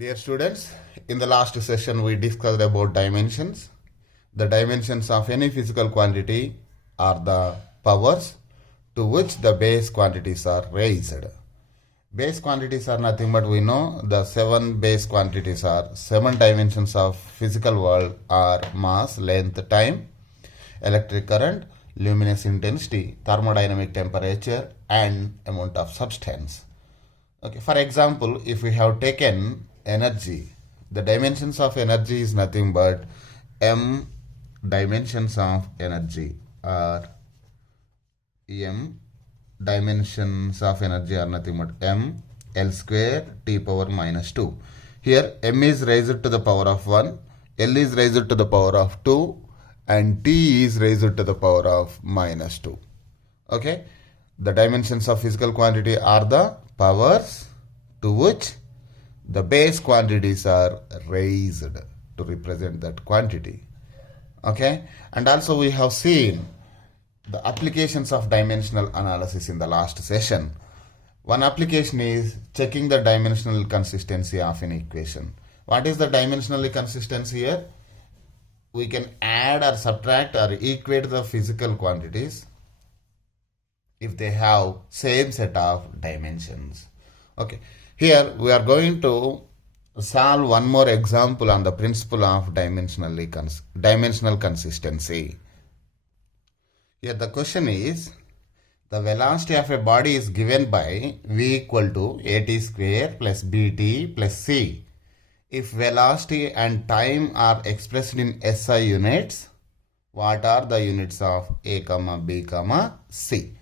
Dear students, in the last session we discussed about dimensions. The dimensions of any physical quantity are the powers to which the base quantities are raised. Base quantities are nothing but we know the 7 base quantities are 7 dimensions of physical world are mass, length, time, electric current, luminous intensity, thermodynamic temperature and amount of substance. Okay, for example, if we have taken energy, the dimensions of energy is nothing but m dimensions of energy or m dimensions of energy are nothing but m l square t power minus 2. Here m is raised to the power of 1, l is raised to the power of 2 and t is raised to the power of minus 2. Okay, the dimensions of physical quantity are the powers to which the base quantities are raised to represent that quantity. Okay, and also we have seen the applications of dimensional analysis in the last session. One application is checking the dimensional consistency of an equation. What is the dimensional consistency here? We can add or subtract or equate the physical quantities if they have same set of dimensions. Okay, here we are going to solve one more example on the principle of dimensional consistency. Here the question is, the velocity of a body is given by v equal to at square plus bt plus c. If velocity and time are expressed in SI units, what are the units of a, b, c?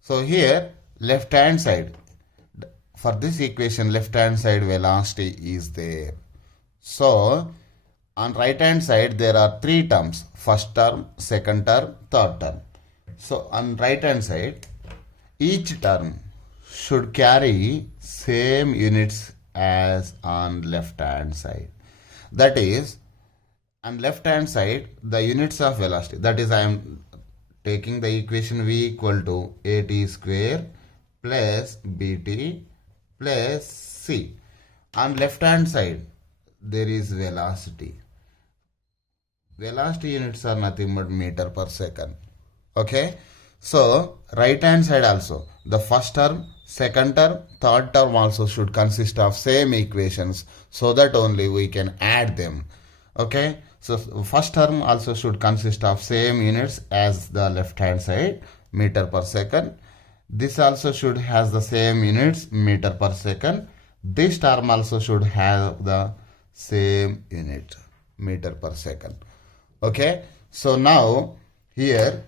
So here left hand side, for this equation left hand side velocity is there. So on right hand side there are 3 terms, first term, second term, third term. So on right hand side each term should carry same units as on left hand side. That is, on left hand side the units of velocity, that is I am taking the equation v equal to at square plus bt plus c. On left hand side there is velocity. Velocity units are nothing but meter per second. Okay, so right hand side also the first term, second term, third term also should consist of same equations, so that only we can add them. Okay, so first term also should consist of same units as the left hand side, meter per second. This also should has the same units, meter per second. This term also should have the same unit, meter per second. Okay, so now here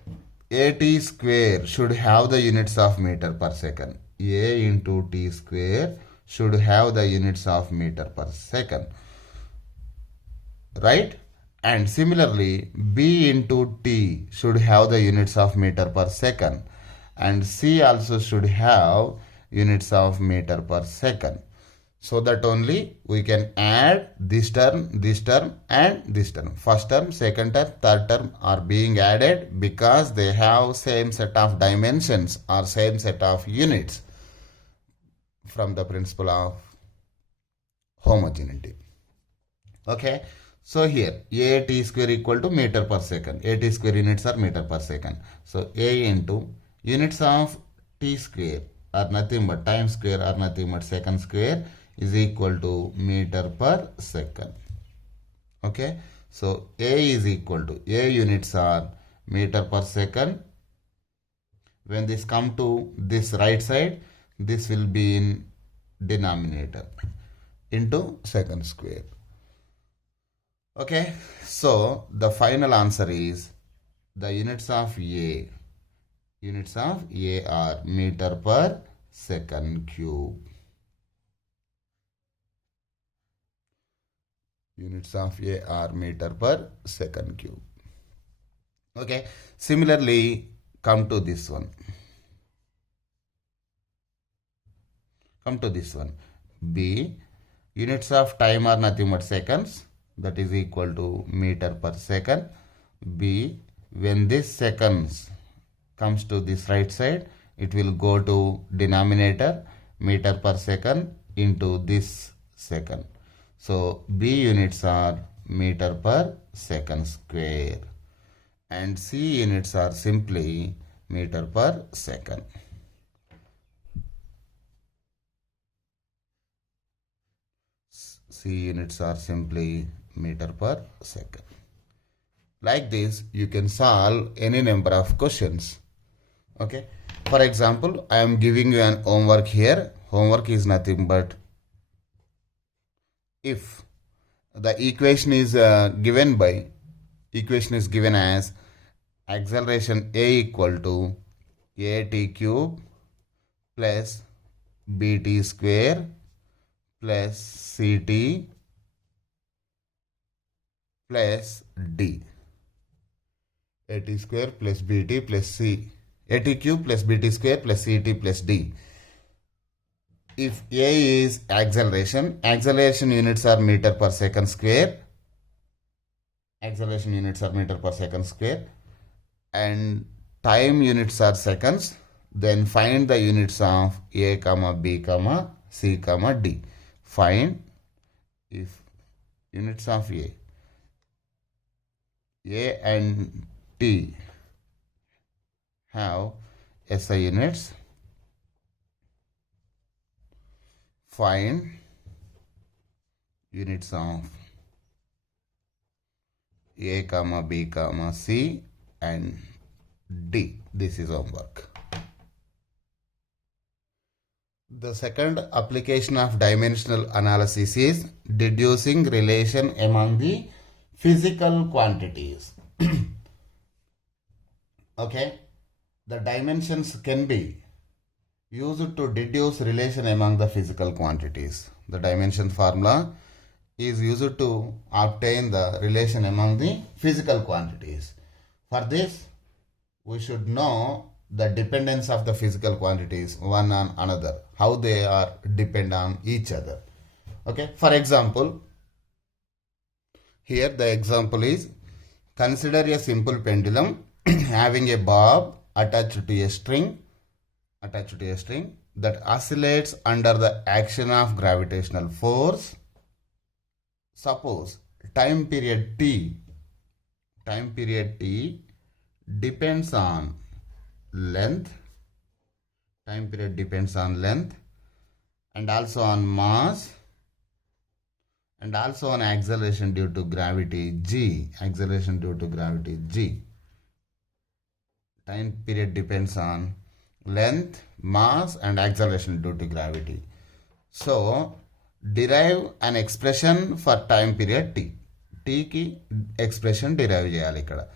at square should have the units of meter per second. A into t square should have the units of meter per second, right? And similarly b into t should have the units of meter per second, and c also should have units of meter per second, so that only we can add this term and this term. First term, second term, third term are being added because they have same set of dimensions or same set of units from the principle of homogeneity. Okay, so here a t square equal to meter per second. A t square units are meter per second. So a into units of t square are nothing but time square are nothing but second square is equal to meter per second. Okay, so a is equal to, a units are meter per second. When this come to this right side, this will be in denominator into second square. Okay, so the final answer is the units of a are meter per second cube. Units of a are meter per second cube. Okay, similarly come to this one. B, units of time are nothing but seconds, that is equal to meter per second. B, when this seconds comes to this right side, it will go to denominator, meter per second into this second. So B units are meter per second square and C units are simply meter per second. C units are simply meter per second. Like this, you can solve any number of questions. Okay. For example, I am giving you an homework here. Homework is nothing but if the equation is given as acceleration A equal to at cube plus bt square plus ct plus d. at square plus bt plus c, at cube plus bt square plus ct plus d. If A is acceleration units are meter per second square. Acceleration units are meter per second square and time units are seconds. Then find the units of A, B, C, D. Find if units of A and T have SI units. Find units of A, B, C and D. This is homework. The second application of dimensional analysis is deducing relation among the physical quantities. Okay, the dimensions can be used to deduce relation among the physical quantities. The dimension formula is used to obtain the relation among the physical quantities. For this, we should know the dependence of the physical quantities one on another, how they are depend on each other. Okay, for example, here the example is, consider a simple pendulum having a bob attached to a string that oscillates under the action of gravitational force. Suppose time period t depends on length. Time period depends on length and also on mass and also on acceleration due to gravity g. Acceleration due to gravity g. Time period depends on length, mass and acceleration due to gravity. So derive an expression for time period t. T ki expression derive cheyali ikkada.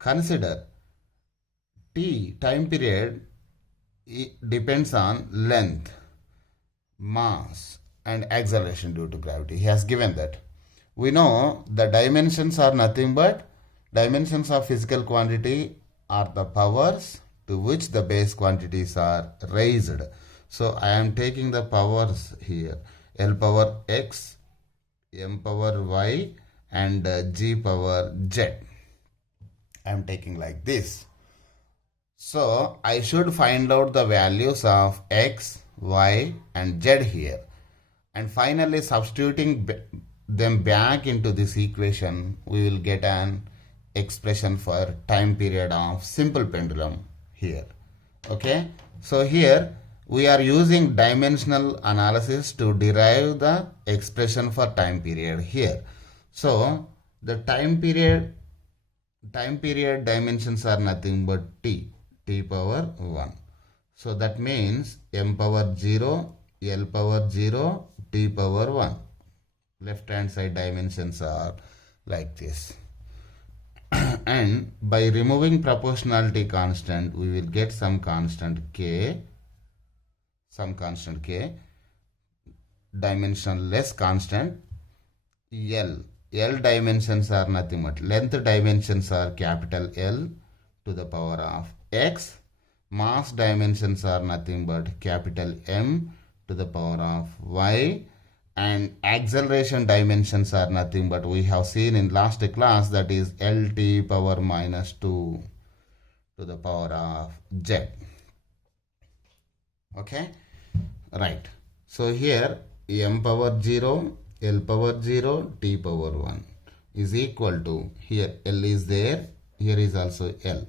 Consider t time period depends on length, mass and acceleration due to gravity. He has given that. We know the dimensions are nothing but dimensions of physical quantity are the powers to which the base quantities are raised. So I am taking the powers here, L power x, m power y and g power z. I am taking like this. So I should find out the values of x, y and z here. And finally substituting them back into this equation, we will get an expression for time period of simple pendulum here. Okay, so here we are using dimensional analysis to derive the expression for time period here. So the time period dimensions are nothing but t power 1. So that means m power 0, l power 0, t power 1. Left hand side dimensions are like this. And by removing proportionality constant, we will get some constant k, dimensionless constant L. L dimensions are nothing but length dimensions are capital L to the power of x. Mass dimensions are nothing but capital M to the power of y. And acceleration dimensions are nothing but we have seen in last class, that is LT power minus 2 to the power of z. Okay, right. So here m power 0, L power 0 t power 1 is equal to, here L is there, here is also L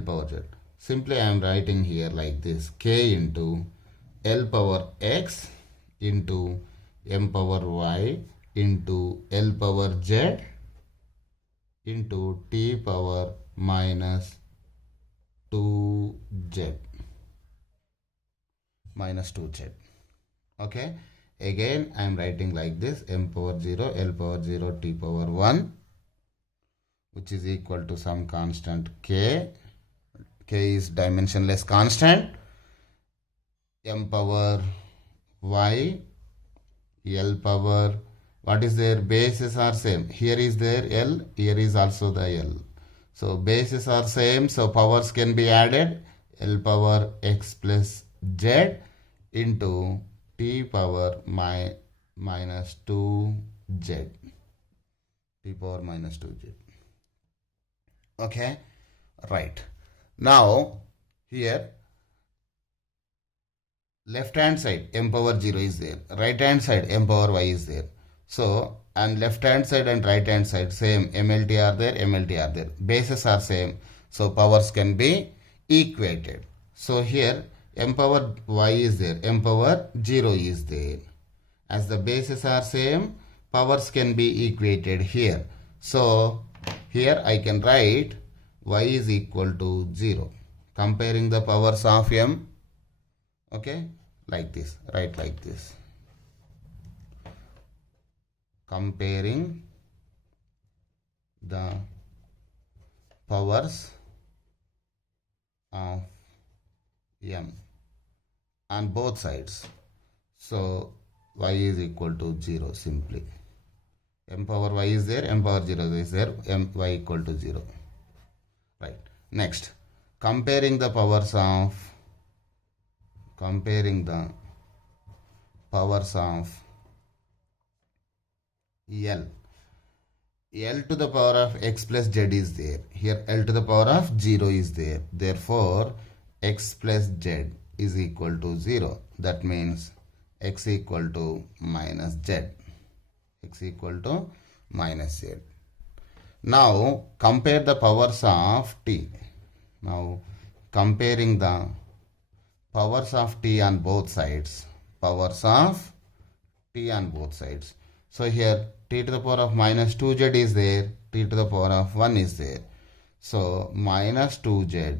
power z. Simply I am writing here like this, k into L power x into m power y into L power z into t power minus 2z. Okay, again I am writing like this, m power 0 L power 0 t power 1, which is equal to some constant k is dimensionless constant, m power y, L power, what is there, bases are same, here is there L, here is also the L, so bases are same, so powers can be added, L power x plus z into t power minus 2z, t power minus 2z. Okay, right. Now here left hand side m power 0 is there, right hand side m power y is there. So, and left hand side and right hand side same, MLT are there, MLT are there. Bases are same, so powers can be equated. So here m power y is there, m power 0 is there. As the bases are same, powers can be equated here. So here I can write y is equal to 0. Comparing the powers of m, okay, like this, write like this. Comparing the powers of m on both sides. So y is equal to 0 simply. M power y is there, m power 0 is there, y equal to 0. Right. Next, comparing the powers of L. L to the power of x plus z is there. Here L to the power of 0 is there. Therefore, x plus z is equal to 0. That means x equal to minus z. X equal to minus z. Now, compare the powers of t. Now, comparing the powers of t on both sides. Powers of t on both sides. So here t to the power of minus 2z is there, t to the power of 1 is there. So minus 2z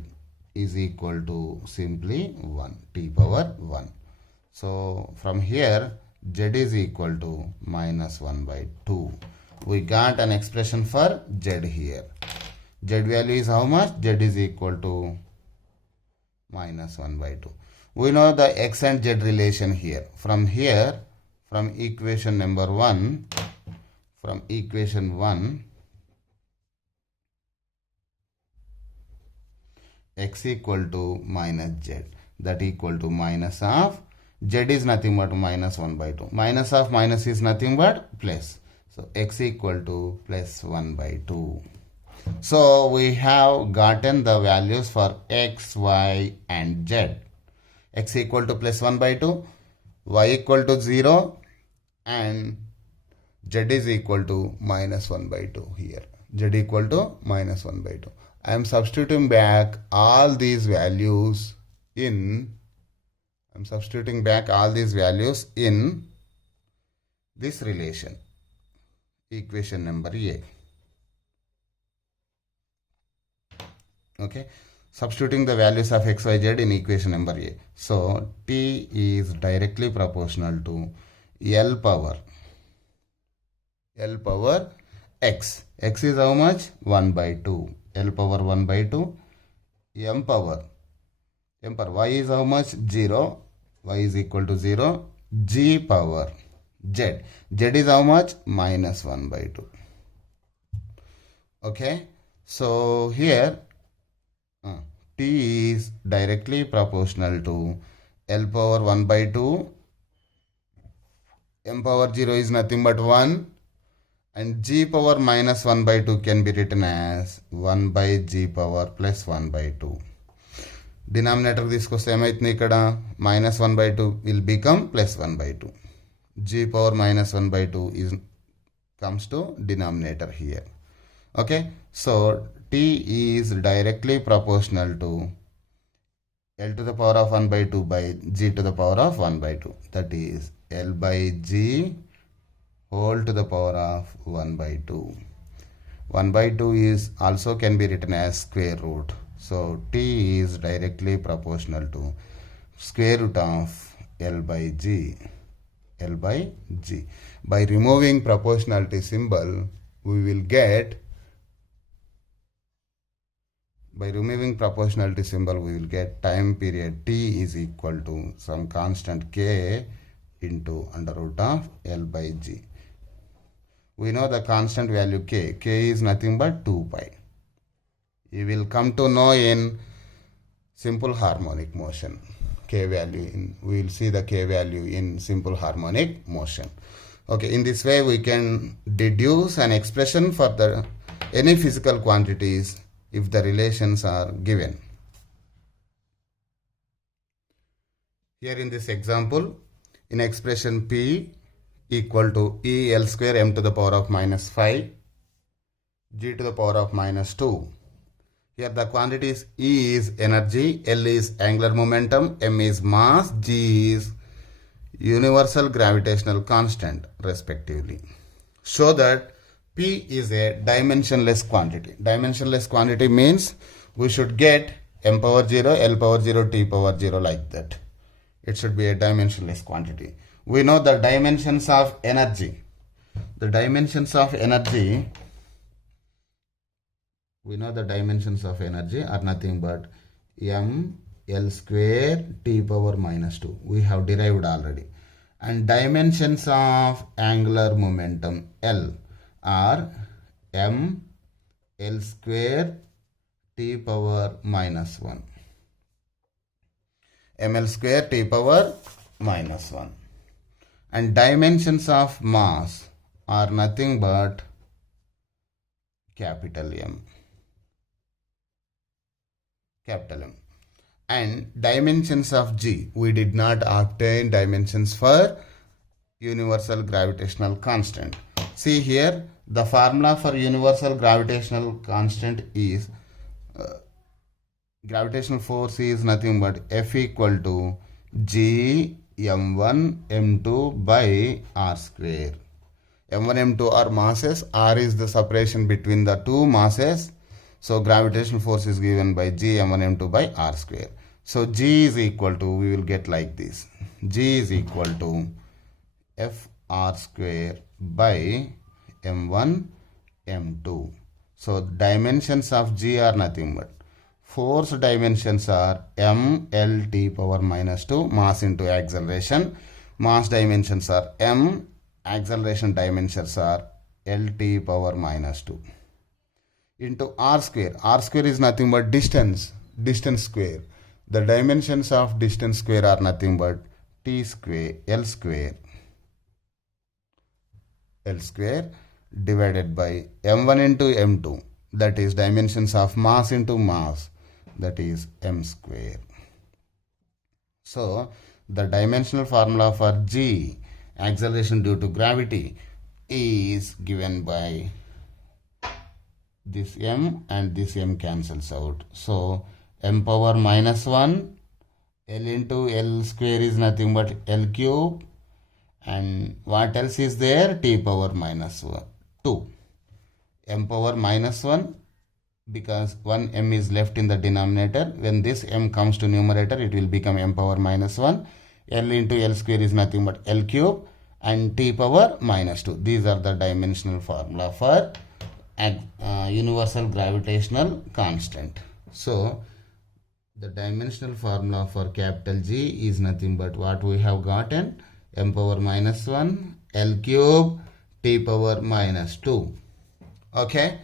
is equal to simply 1, t power 1. So from here z is equal to minus 1 by 2. We got an expression for z here. Z value is how much? Z is equal to minus 1 by 2. We know the x and z relation here. From here, from equation number 1, x equal to minus z, that equal to minus of z is nothing but minus 1 by 2. Minus of minus is nothing but plus. So x equal to plus 1 by 2. So we have gotten the values for x, y and z. X equal to plus 1 by 2, y equal to 0 and z is equal to minus 1 by 2 here. Z equal to minus 1 by 2. I am substituting back all these values in this relation, equation number A. Okay, substituting the values of x, y, z in equation number A. So t is directly proportional to L power x. X is how much? 1 by 2. L power 1 by 2. M power y is how much? 0. Y is equal to 0. G power z. Z is how much? Minus 1 by 2. Okay. So here t is directly proportional to L power 1 by 2. M power 0 is nothing but 1. And g power minus 1 by 2 can be written as 1 by g power plus 1 by 2. Denominator తీసుకొస్తే ఏమైతుంది ఇక్కడ minus 1 by 2 will become plus 1 by 2. g power minus 1 by 2 is comes to denominator here. Okay, so t is directly proportional to L to the power of 1 by 2 by g to the power of 1 by 2. That is L by g whole to the power of 1 by 2. 1 by 2 is also can be written as square root. So t is directly proportional to square root of L by g. L by g. By removing proportionality symbol, we will get time period t is equal to some constant k into under root of L by g. We know the constant value k. K is nothing but 2 pi. You will come to know in simple harmonic motion. K value we will see the k value in simple harmonic motion. Okay, in this way we can deduce an expression for any physical quantities if the relations are given. Here in this example, in expression P equal to E L square m to the power of minus 5 g to the power of minus 2. Here the quantities E is energy, L is angular momentum, m is mass, g is universal gravitational constant respectively. Show that P is a dimensionless quantity. Dimensionless quantity means we should get m power 0, L power 0, t power 0 like that. It should be a dimensionless quantity. We know the dimensions of energy. The dimensions of energy are nothing but m L square t power minus 2. We have derived already. And dimensions of angular momentum L are m L square t power minus 1. ml square t power minus 1. And dimensions of mass are nothing but capital M. And dimensions of g, we did not obtain dimensions for universal gravitational constant. See here, the formula for universal gravitational constant is gravitational force is nothing but F equal to g m1 m2 by r square. m1 m2 are masses, r is the separation between the two masses. So gravitational force is given by g m1 m2 by r square. So g is equal to, we will get like this, g is equal to f r square by m1 m2. So dimensions of g are nothing but force dimensions are m L t power minus 2, mass into acceleration. Mass dimensions are m, acceleration dimensions are L t power minus 2 into r square. R square is nothing but distance square. The dimensions of distance square are nothing but t square, L square divided by m1 into m2, that is dimensions of mass into mass, that is m square. So the dimensional formula for g, acceleration due to gravity, is given by this m and this m cancels out. So m power minus 1 L into L square is nothing but L cube, and what else is there? T power minus 2. M power minus 1, because 1 m is left in the denominator. When this m comes to numerator, it will become m power minus 1. L into L square is nothing but L cube, and t power minus 2. These are the dimensional formula for universal gravitational constant. So the dimensional formula for capital G is nothing but what we have gotten, m power minus 1, L cube, t power minus 2. Okay.